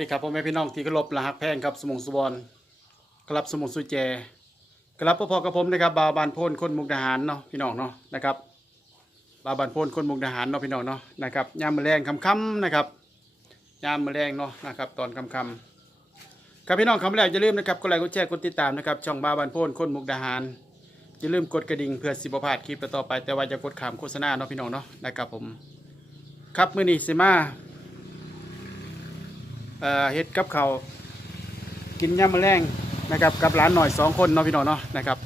ดีครับพ่อแม่พี่น้องที่เคารพและฮักแพงครับสมองสุวรรณกลับสมองสุแจกลับพ่อๆกับผมนะครับบาบานโพนคนมุกดาหารเนาะพี่น้องเนาะนะครับบาบานโพนคนมุกดาหารเนาะพี่น้องเนาะนะครับยามมะแรงค่ำนะครับยามมะแรงเนาะนะครับตอนค่ำครับพี่น้องคำแรกอย่าลืมนะครับกดไลค์กดแชร์กดติดตามนะครับช่องบาบานโพนคนมุกดาหารอย่าลืมกดกระดิ่งเพื่อสิบพลาดคลิปต่อไปแต่ว่าจะกดขามโฆษณาเนาะพี่น้องเนาะนะครับผม ครับมื้อนี้สิมา เออเฮ็ดกับเขาวกินย่ำมะแรงนะครับกับร้านหน่อยสองคนเนาะพี่น้องเนาะนะครับ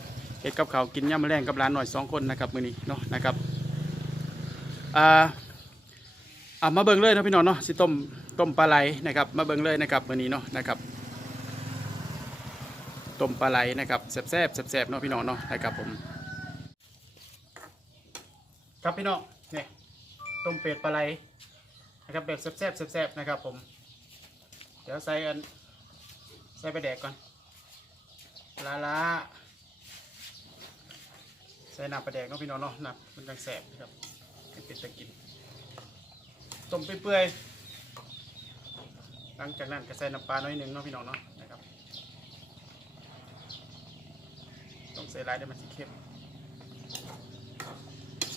เฮ็ดกับเขาวกินย่ำมะแรงกับร้านหน่อยสองคนนะครับมื้อนี้เนาะนะครับอ่าอ่มาเบิ่งเลยนะพี่น้องเนาะสิต้มต้มปลาไหลนะครับ มาเบิ่งเลยนะครับมื้อนี้เนาะนะครับต้มปลาไหลนะครับแซ่บแซ่บๆแซ่บๆเนาะพี่น้องเนาะนะครับผม ครับพี่น้องนี่ต้มเป็ดปลาไหลนะครับแบบแซ่บๆแซ่บๆนะครับผม เดี๋ยวใส่อันใส่ไปแดกก่อนลาลาใส่น้ำปลาแดกเนาะพี่น้องเนาะน้ำมันจังแสบนะครับเป็นตะกินต้มเปื่อยๆหลังจากนั้นก็ใส่น้ำปลาน้อยหนึ่งเนาะพี่น้องเนาะนะครับต้องใส่ลายเดี๋ยวมันสิเค็ม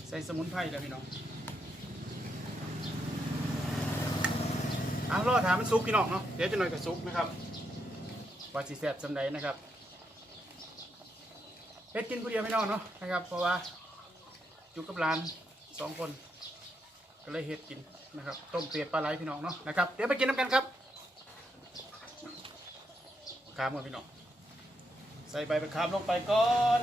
ใส่สมุนไพรแล้วพี่น้อง อะรอถามมันซุกพี่น้องเนาะเดี๋ยวจะหน่อยกับซุกนะครับว่าสีแสบสำใดนะครับเฮ็ดกินผู้เดียวพี่น้องเนาะนะครับ เพราะว่าอยู่กับร้านสองคนก็เลยเฮ็ดกินนะครับ ต้มเป็ดปลาไหลพี่น้องเนาะนะครับเดี๋ยวไปกินน้ำกันครับขามก่อนพี่น้องใส่ใบมะขามลงไปก่อน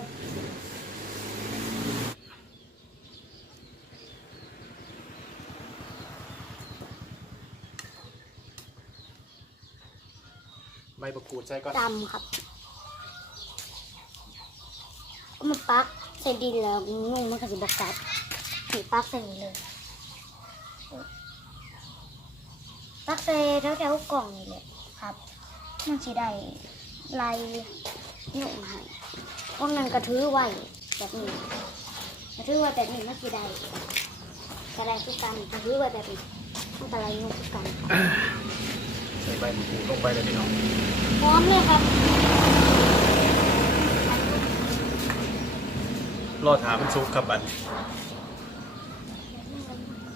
บมะกรูดใส่ก่อนดำครับเอามาปักใส่ดินแล้วงูมันก็จะบกัดถีปักใส่นี่เลยปักใส่แถวๆกล่องนี่แหละครับมันสิได้ลายนุ่มให้พวกนั้นกระถือไว้แบบนี้กระถือไว้แบบนี้มันสิได้กระไดคือกันกระถือไว้แบบนี้มันกระไรนุ่มคือกัน ใส่ใบมะกรูดลงไปเลยพี่น้องพร้อมเลยครับรอถามมันซุกครับบัด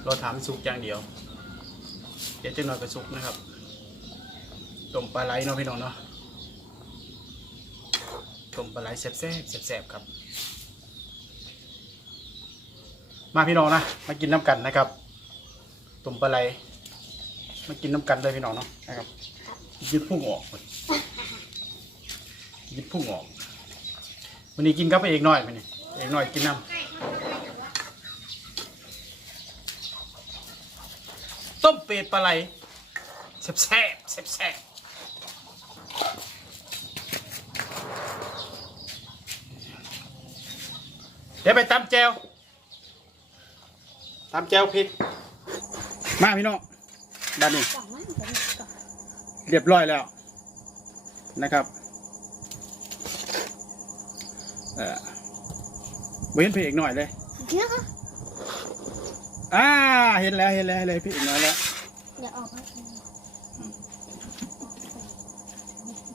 รอถามมันซุกอย่างเดียว เดี๋ยวจะหน่อยกับซุกนะครับต้มปลาไหลเนาะพี่น้องเนาะต้มปลาไหลแซ่บๆแซ่บๆครับ มาพี่น้องนะมากินน้ำกันนะครับต้มปลาไหล มากินน้ำกันเลยพี่น้องเนาะนะครับยึดพุ่งออกยึดพุ่งออกวันนี้กินกับไปเอกน้อยไปนี่เอกน้อยกินน้ำต้มเป็ดปลาไหลแซ่บๆแซ่บเดี๋ยวไปตำแจวตำแจวพริกมาพี่น้อง ด้านนี้กล่องมันเป็นกล่องเรียบร้อยแล้วนะครับเออบ่เห็นพี่เอกหน่อยเลยเดี๋ยวครับอ่าเห็นแล้วเห็นแล้วเห็นแล้วพี่เอกน้อยแล้วเดี๋ยวออกมา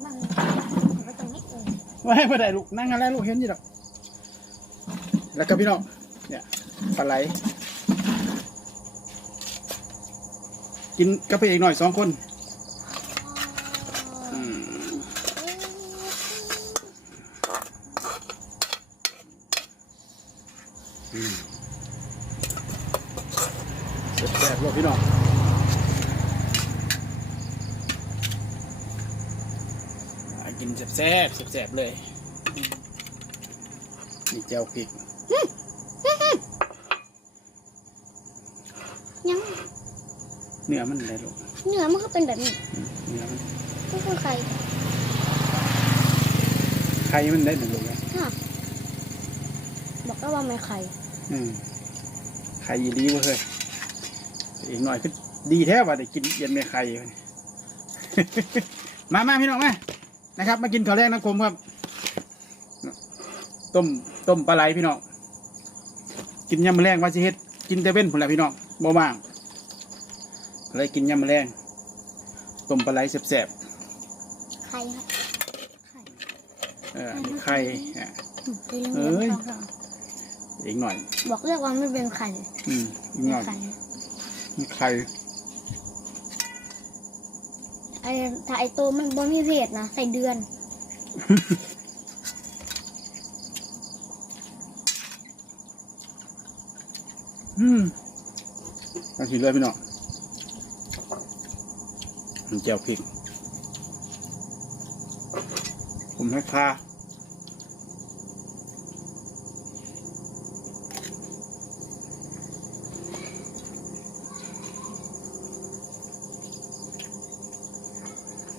มันเอาไว้ตรงนี้เออว่าให้พ่อได้ลูกนั่งกันแล้วลูกเห็นอยู่ดอกแล้วก็พี่น้องเนี่ยปลาไหล กินกับพี่เอกหน่อยสองคนอืมแซ่บๆเลยพี่น้องกินแซ่บๆแซ่บๆเลยนี่เจ้าพริก ยัง เนื้อมันได้ลูกเนื้อมันก็เป็นแบบนี้อืมเนื้อมันก็คือไข่ไข่มันได้หนึ่งลูกนะฮะบอกแล้วว่าไม่ไข่อืมไข่ยีรีเว้ยเฮ้ยอีกหน่อยคือดีแท้ว่าได้กินเย็นไม่ไข่มามาพี่น้องมานะครับ มากินข้าวแรกน้ำคมครับต้มต้มปลาไหลพี่น้องกินยำมะแรงว่าสิเฮ็ดกินแต่เว้นผุนแหละพี่น้องบ่ว่าง เลยกินยำมะแรงต้มปลาไหลแซ่บไข่ครับไข่ๆเอออันนี้ไข่อะอืมสีเหลืองเอ้ยๆทองอีกหน่อย ๆบอกเรียกว่าไม่เป็นไข่อืมอีกหน่อยไข่ไข่ไอ้ถ้าไอ้โตมันบ่มีเพศนะใส่เดือนอืมเอาทีเลยพี่น้อง มันเจียวพริก ผมให้ค่า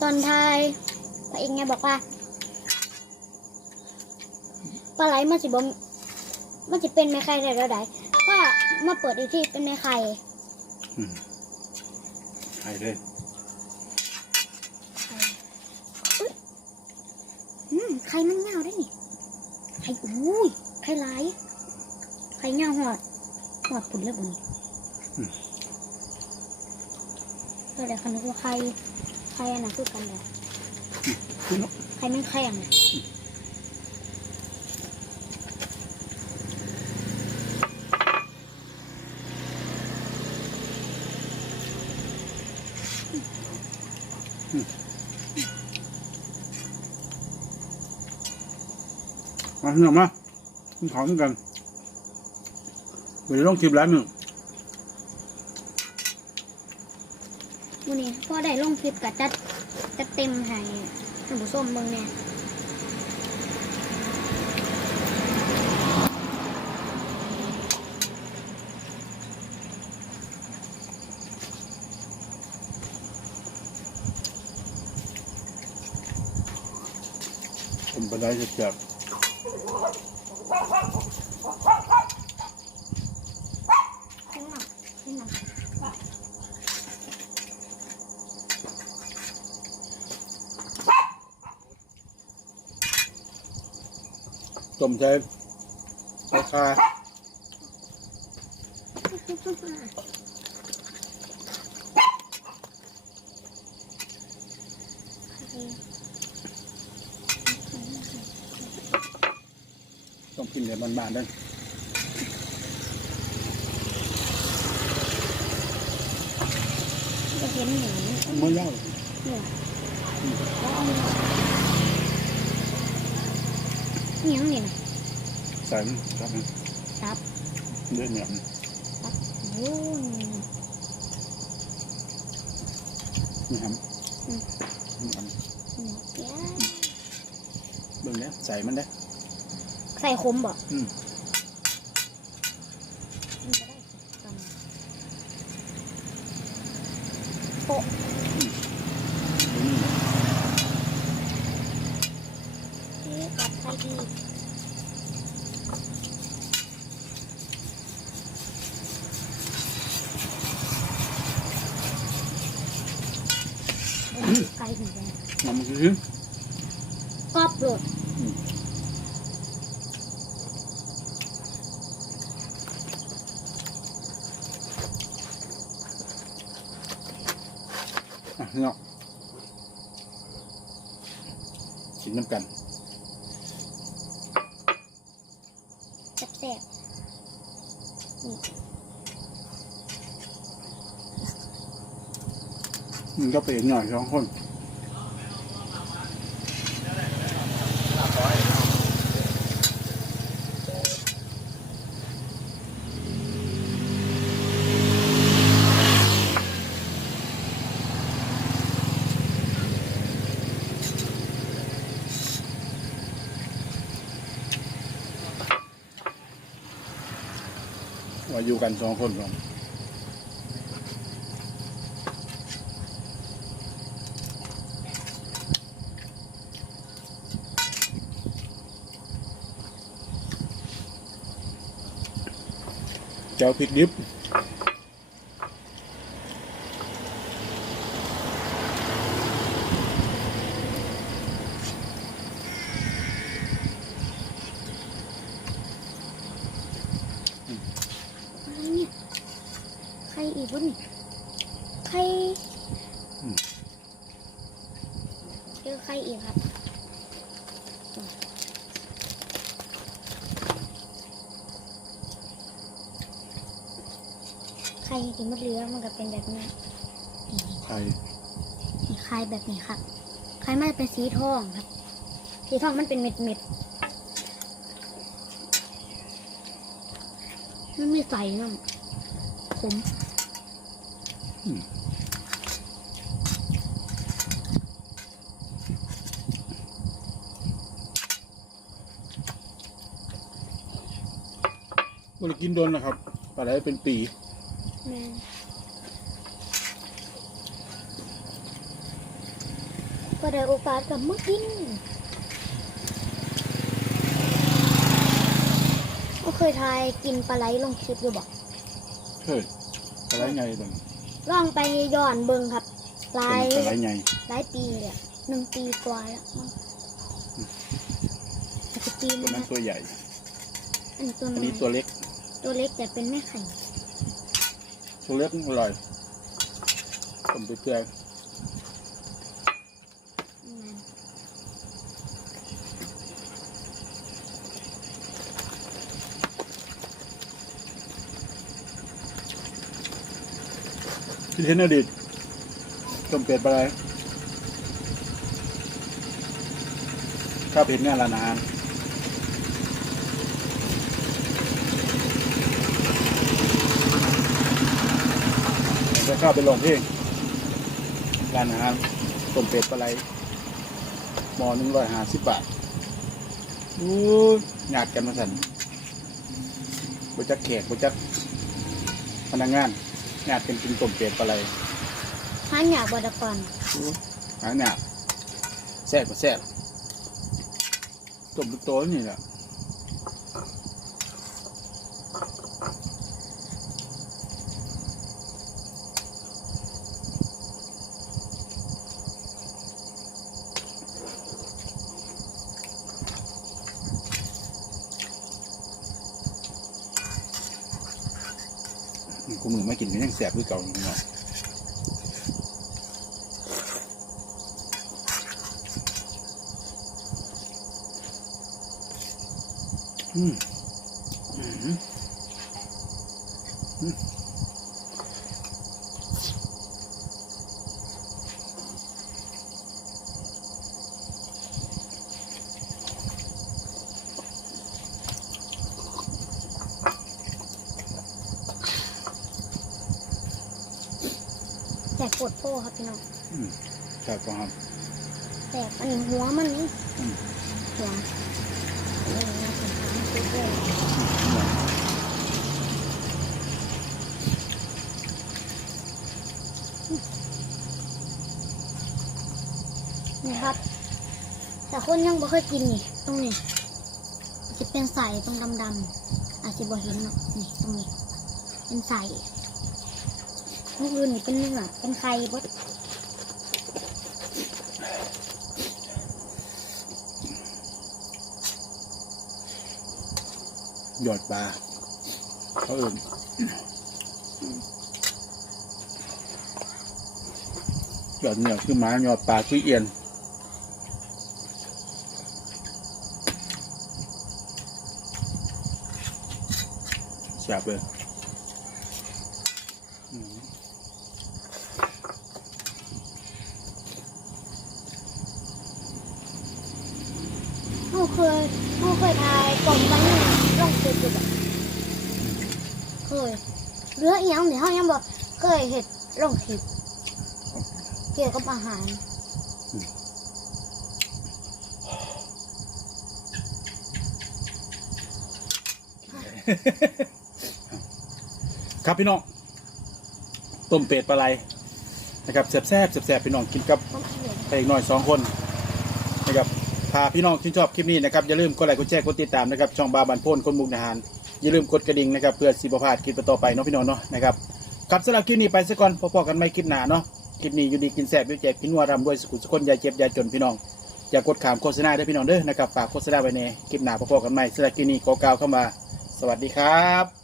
ตอนท้ายพระเอกไงบอกว่าปลาไหลมันสิบ่มมันจะเป็นแม่ไข่ได้แล้วใดถ้ามาเปิดอีกที่เป็นแม่ไข่อืมไข่เลย อืมไข่มันเงาได้นี่ไข่อุ้ยไข่ไหลายไข่เงาหอดหอดผุนเลยบุญตัวเด็กคนนึกว่าไข่ไข่อันนั้นคือกันแหละพี่น้องไข่ไม่แข็งมาพี่น้องมากินของกันเดี๋ยวลองคลิปแล้วหนึ่งวันนี้พ่อได้ลงคลิปกับจัดจัดเต็มให้ท่านผู้ชมเบิ่งแน่ผมไปได้แซ่บ ขึ้นมาขึ้นมา ๆต้มใช้ราคาต้อง กินแบบบานๆด้วยจะเห็นหนูไม่ยากเนี่ยแล้วเอาเหนียวเนี่ยใส่มันครับครับเลือดเหนียวโอ้ยนี่ครับอืมนี่ครับเหนียวแก่เบิ่งแล้วใส่มันได้ ใส่คมบ่อืมมันจะได้กันโปะนี่นี่กับใครดีไก่ถึงแล้วน้ำมันคือกรอบโปรด อะเนาะ กินน้ำกันแซ่บมันก็ไปอีกหน่อยสองคน ว่าอยู่กันสองคนก่อนเจ้าพริกดิบ ๆอะไรเนี่ย ไข่อีกวะนี่ไข่ข่อีกครับไข่ที่มันเหลือมันก็เป็นแบบนี้ไข่นี่ไข่แบบนี้ครับไข่มันจะเป็นสีทองครับ สีทองมันเป็นเม็ดเม็ดๆมันมีใสน้ำขม มันกินโดนนะครับปลาไหลเป็นปีแมนก็ได้โอกาสกับมากินก็เคยทายกินปลาไหลลงคลิปอยู่บอกเฮ้ยปลาไหลไงตรง ลองไปย้อนเบิ่งครับหลายเป็นปลาไหลไงหลายปีเลยอะหนึ่งปีกว่าแล้วมั้งอาจจะปีตัวนึงนั้นนะตัวใหญ่ อันนี้ตัวอันน้อนี้ยตัวเล็ก ตัวเล็กแต่เป็นแม่ไข่ตัวเล็กอร่อยผมไปเกลืออืม ที่เห็นอดีตต้มเป็ดปลาไหลครับเห็นเนี่ยร้านอาหารจะเข้าไปลงเพลงร้านอาหารต้มเป็ดปลาไหลหมอหนึ่งร้อยห้าสิบบาทอู้หยาดกันมาสั่นบจักแขกบจักพนักงาน หยาดกันกินต้มเป็ดปลาไหลพันอยากบไดก่อนหาหยาดแซ่บก็แซ่บต้มทุกโต๊ะนี่แหละกู มากินก็ยังแสบด้วยเก่าเนาะอืมอืมอืมแตกปวดโป้ครับพี่น้อง อืม ครับครับแตกอันนี้หัวมันนี่อืมหัวเออน่าสงสารสุดเลยนี่ครับ แต่คนยังบ่เคยกินนี่ ตรงนี้จะเป็นใสตรงดำๆอาจจะบ่เห็นเนาะนี่ตรงนี้ เป็นใสพวกอื่นนี่เป็นเนื้อเป็นไข่บด หยอดปลาเขาเอิ่นหยอดเหนียวคือหมาหยอดปลาคือเอียนแซ่บเลยอืมเขาเคยเขาเคยทายกล่องไป นี่ลองเคยดูแบบเคยเรืออีหยังเนี่ยเขายังบอกเคยเห็ดลองคลิปเกี่ยวกับอาหารครับพี่น้องต้มเป็ดปลาไหลนะครับแซ่บแซ่บๆแซ่บๆพี่น้องกินกับต้องเขียนไปอีกหน่อยสองคนนะครับ พาพี่น้องที่นชอบคลิปนี้นะครับอย่าลืมกดไลค์กดแชร์กดติดตามนะครับช่องบาบันโพนคนมุกดาหารอย่าลืมกดกระดิ่งนะครับเพื่อสิบพลาดคลิปต่อไปเนาะพี่น้องเนาะนะครับกับสำหรับคลิปนี้ไปซะก่อนพอๆกันไม่คลิปหนาเนาะคลิปนี้อยู่ดีกินแซ่บอยู่แจกกินนัวรำด้วยสกุลสกุลอย่าเจ็บอย่าจนพี่น้องอย่ากดขามโฆษณาด้วยพี่น้องเด้อนะครับฝากโฆษณาไว้ในคลิปหน้าพอๆกันไม่สำหรับคลิปนี้ขอกล่าวเข้ามา สวัสดีครับ